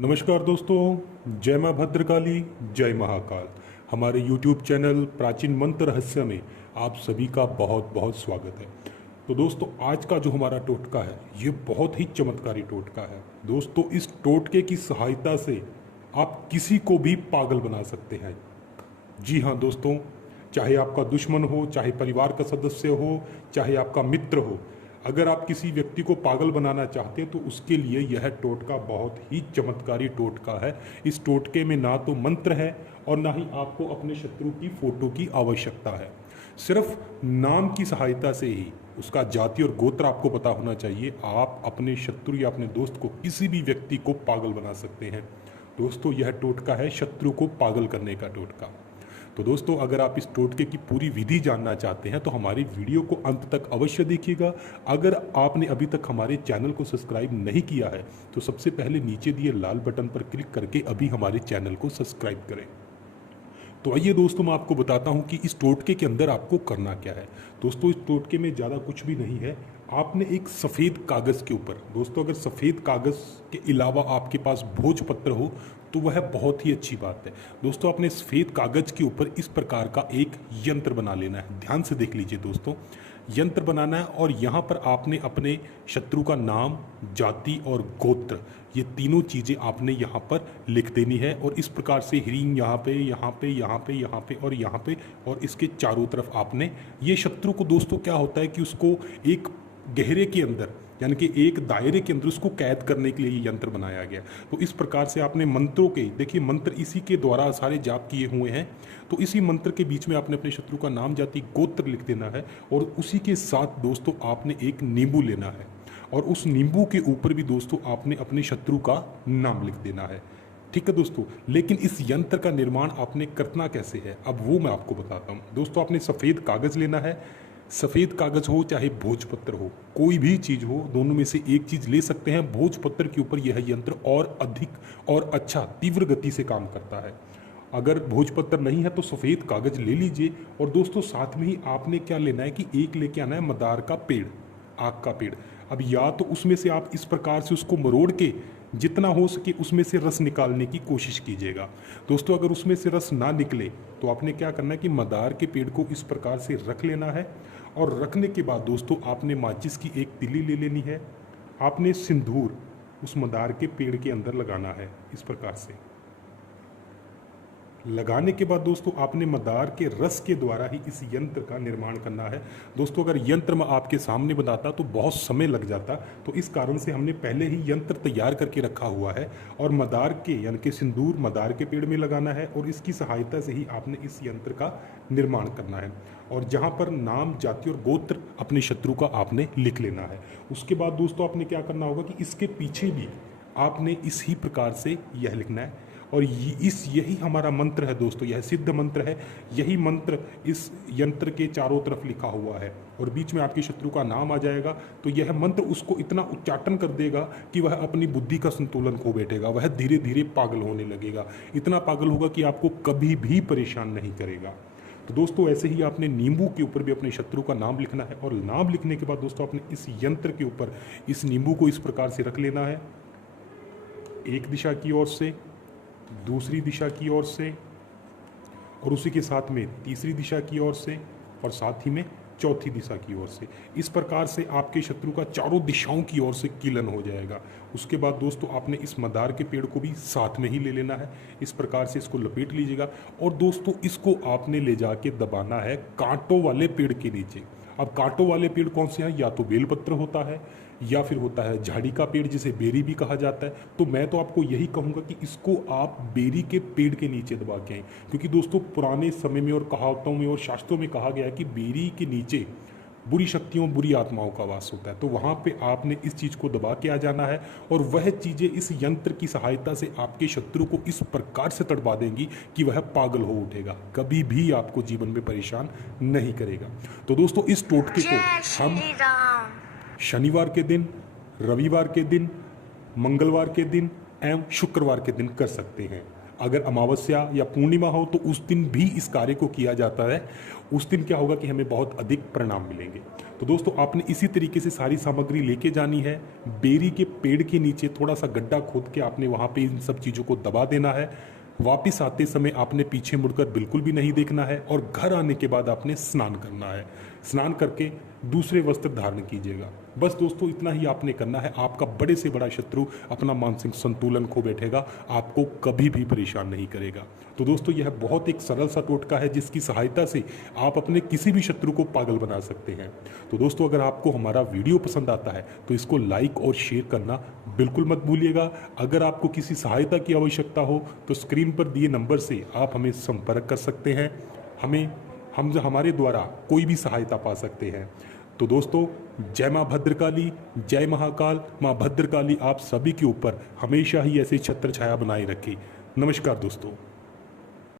नमस्कार दोस्तों, जय माँ भद्रकाली, जय महाकाल। हमारे YouTube चैनल प्राचीन मंत्र रहस्य में आप सभी का बहुत बहुत स्वागत है। तो दोस्तों, आज का जो हमारा टोटका है ये बहुत ही चमत्कारी टोटका है। दोस्तों, इस टोटके की सहायता से आप किसी को भी पागल बना सकते हैं। जी हाँ दोस्तों, चाहे आपका दुश्मन हो, चाहे परिवार का सदस्य हो, चाहे आपका मित्र हो, अगर आप किसी व्यक्ति को पागल बनाना चाहते हैं तो उसके लिए यह टोटका बहुत ही चमत्कारी टोटका है। इस टोटके में ना तो मंत्र है और ना ही आपको अपने शत्रु की फोटो की आवश्यकता है। सिर्फ नाम की सहायता से ही, उसका जाति और गोत्र आपको पता होना चाहिए, आप अपने शत्रु या अपने दोस्त को, किसी भी व्यक्ति को पागल बना सकते हैं। दोस्तों, यह टोटका है शत्रु को पागल करने का टोटका। तो दोस्तों, अगर आप इस टोटके की पूरी विधि जानना चाहते हैं तो हमारी वीडियो को अंत तक अवश्य देखिएगा। अगर आपने अभी तक हमारे चैनल को सब्सक्राइब नहीं किया है तो सबसे पहले नीचे दिए लाल बटन पर क्लिक करके अभी हमारे चैनल को सब्सक्राइब करें। तो आइए दोस्तों, मैं आपको बताता हूं कि इस टोटके के अंदर आपको करना क्या है। दोस्तों, इस टोटके में ज़्यादा कुछ भी नहीं है। आपने एक सफ़ेद कागज़ के ऊपर, दोस्तों अगर सफ़ेद कागज़ के अलावा आपके पास भोजपत्र हो तो वह बहुत ही अच्छी बात है। दोस्तों, आपने सफ़ेद कागज़ के ऊपर इस प्रकार का एक यंत्र बना लेना है। ध्यान से देख लीजिए दोस्तों, यंत्र बनाना है और यहाँ पर आपने अपने शत्रु का नाम, जाति और गोत्र, ये तीनों चीज़ें आपने यहाँ पर लिख देनी है। और इस प्रकार से ह्रीं यहाँ पे, यहाँ पे, यहाँ पे, यहाँ पे और यहाँ पे, और इसके चारों तरफ आपने ये शत्रु को, दोस्तों क्या होता है कि उसको एक गहरे के अंदर, यानी कि एक दायरे के अंदर उसको कैद करने के लिए ये यंत्र बनाया गया। तो इस प्रकार से आपने मंत्रों के, देखिए मंत्र इसी के द्वारा सारे जाप किए हुए हैं, तो इसी मंत्र के बीच में आपने अपने शत्रु का नाम, जाति, गोत्र लिख देना है। और उसी के साथ दोस्तों आपने एक नींबू लेना है और उस नींबू के ऊपर भी दोस्तों आपने अपने शत्रु का नाम लिख देना है। ठीक है दोस्तों, लेकिन इस यंत्र का निर्माण आपने करना कैसे है, अब वो मैं आपको बताता हूँ। दोस्तों, आपने सफ़ेद कागज़ लेना है। सफ़ेद कागज़ हो चाहे भोजपत्र हो, कोई भी चीज़ हो, दोनों में से एक चीज़ ले सकते हैं। भोजपत्र के ऊपर यह यंत्र और अधिक और अच्छा, तीव्र गति से काम करता है। अगर भोजपत्र नहीं है तो सफ़ेद कागज़ ले लीजिए। और दोस्तों, साथ में ही आपने क्या लेना है कि एक लेके आना है मदार का पेड़, आक का पेड़। अब या तो उसमें से आप इस प्रकार से उसको मरोड़ के जितना हो सके उसमें से रस निकालने की कोशिश कीजिएगा। दोस्तों, अगर उसमें से रस ना निकले तो आपने क्या करना है कि मदार के पेड़ को इस प्रकार से रख लेना है। और रखने के बाद दोस्तों आपने माचिस की एक तिली ले लेनी है। आपने सिंदूर उस मदार के पेड़ के अंदर लगाना है इस प्रकार से। लगाने के बाद दोस्तों आपने मदार के रस के द्वारा ही इस यंत्र का निर्माण करना है। दोस्तों, अगर यंत्र मैं आपके सामने बताता तो बहुत समय लग जाता, तो इस कारण से हमने पहले ही यंत्र तैयार करके रखा हुआ है। और मदार के, यानी कि सिंदूर मदार के पेड़ में लगाना है और इसकी सहायता से ही आपने इस यंत्र का निर्माण करना है। और जहाँ पर नाम, जाति और गोत्र अपने शत्रु का आपने लिख लेना है। उसके बाद दोस्तों आपने क्या करना होगा कि इसके पीछे भी आपने इसी प्रकार से यह लिखना है। और यही हमारा मंत्र है दोस्तों, यह सिद्ध मंत्र है। यही मंत्र इस यंत्र के चारों तरफ लिखा हुआ है और बीच में आपके शत्रु का नाम आ जाएगा। तो यह मंत्र उसको इतना उच्चाटन कर देगा कि वह अपनी बुद्धि का संतुलन खो बैठेगा। वह धीरे धीरे पागल होने लगेगा, इतना पागल होगा कि आपको कभी भी परेशान नहीं करेगा। तो दोस्तों, ऐसे ही आपने नींबू के ऊपर भी अपने शत्रु का नाम लिखना है। और नाम लिखने के बाद दोस्तों आपने इस यंत्र के ऊपर इस नींबू को इस प्रकार से रख लेना है, एक दिशा की ओर से, दूसरी दिशा की ओर से, और उसी के साथ में तीसरी दिशा की ओर से, और साथ ही में चौथी दिशा की ओर से। इस प्रकार से आपके शत्रु का चारों दिशाओं की ओर से कीलन हो जाएगा। उसके बाद दोस्तों आपने इस मदार के पेड़ को भी साथ में ही ले लेना है। इस प्रकार से इसको लपेट लीजिएगा और दोस्तों इसको आपने ले जाके दबाना है कांटों वाले पेड़ के नीचे। अब कांटों वाले पेड़ कौन से हैं, या तो बेलपत्र होता है या फिर होता है झाड़ी का पेड़, जिसे बेरी भी कहा जाता है। तो मैं तो आपको यही कहूँगा कि इसको आप बेरी के पेड़ के नीचे दबा के आएँ, क्योंकि दोस्तों पुराने समय में और कहावतों में और शास्त्रों में कहा गया है कि बेरी के नीचे बुरी शक्तियों, बुरी आत्माओं का वास होता है। तो वहाँ पे आपने इस चीज़ को दबा के आ जाना है और वह चीज़ें इस यंत्र की सहायता से आपके शत्रु को इस प्रकार से तड़पा देंगी कि वह पागल हो उठेगा, कभी भी आपको जीवन में परेशान नहीं करेगा। तो दोस्तों, इस टोटके को हम शनिवार के दिन, रविवार के दिन, मंगलवार के दिन एवं शुक्रवार के दिन कर सकते हैं। अगर अमावस्या या पूर्णिमा हो तो उस दिन भी इस कार्य को किया जाता है। उस दिन क्या होगा कि हमें बहुत अधिक परिणाम मिलेंगे। तो दोस्तों आपने इसी तरीके से सारी सामग्री लेके जानी है। बेरी के पेड़ के नीचे थोड़ा सा गड्ढा खोद के आपने वहाँ पे इन सब चीज़ों को दबा देना है। वापिस आते समय आपने पीछे मुड़कर बिल्कुल भी नहीं देखना है और घर आने के बाद आपने स्नान करना है। स्नान करके दूसरे वस्त्र धारण कीजिएगा। बस दोस्तों इतना ही आपने करना है। आपका बड़े से बड़ा शत्रु अपना मानसिक संतुलन खो बैठेगा, आपको कभी भी परेशान नहीं करेगा। तो दोस्तों यह बहुत एक सरल सा टोटका है जिसकी सहायता से आप अपने किसी भी शत्रु को पागल बना सकते हैं। तो दोस्तों अगर आपको हमारा वीडियो पसंद आता है तो इसको लाइक और शेयर करना बिल्कुल मत भूलिएगा। अगर आपको किसी सहायता की आवश्यकता हो तो स्क्रीन पर दिए नंबर से आप हमें संपर्क कर सकते हैं। हम हमारे द्वारा कोई भी सहायता पा सकते हैं। तो दोस्तों जय माँ भद्रकाली, जय महाकाल। माँ भद्रकाली आप सभी के ऊपर हमेशा ही ऐसे छत्र छाया बनाए रखे। नमस्कार दोस्तों।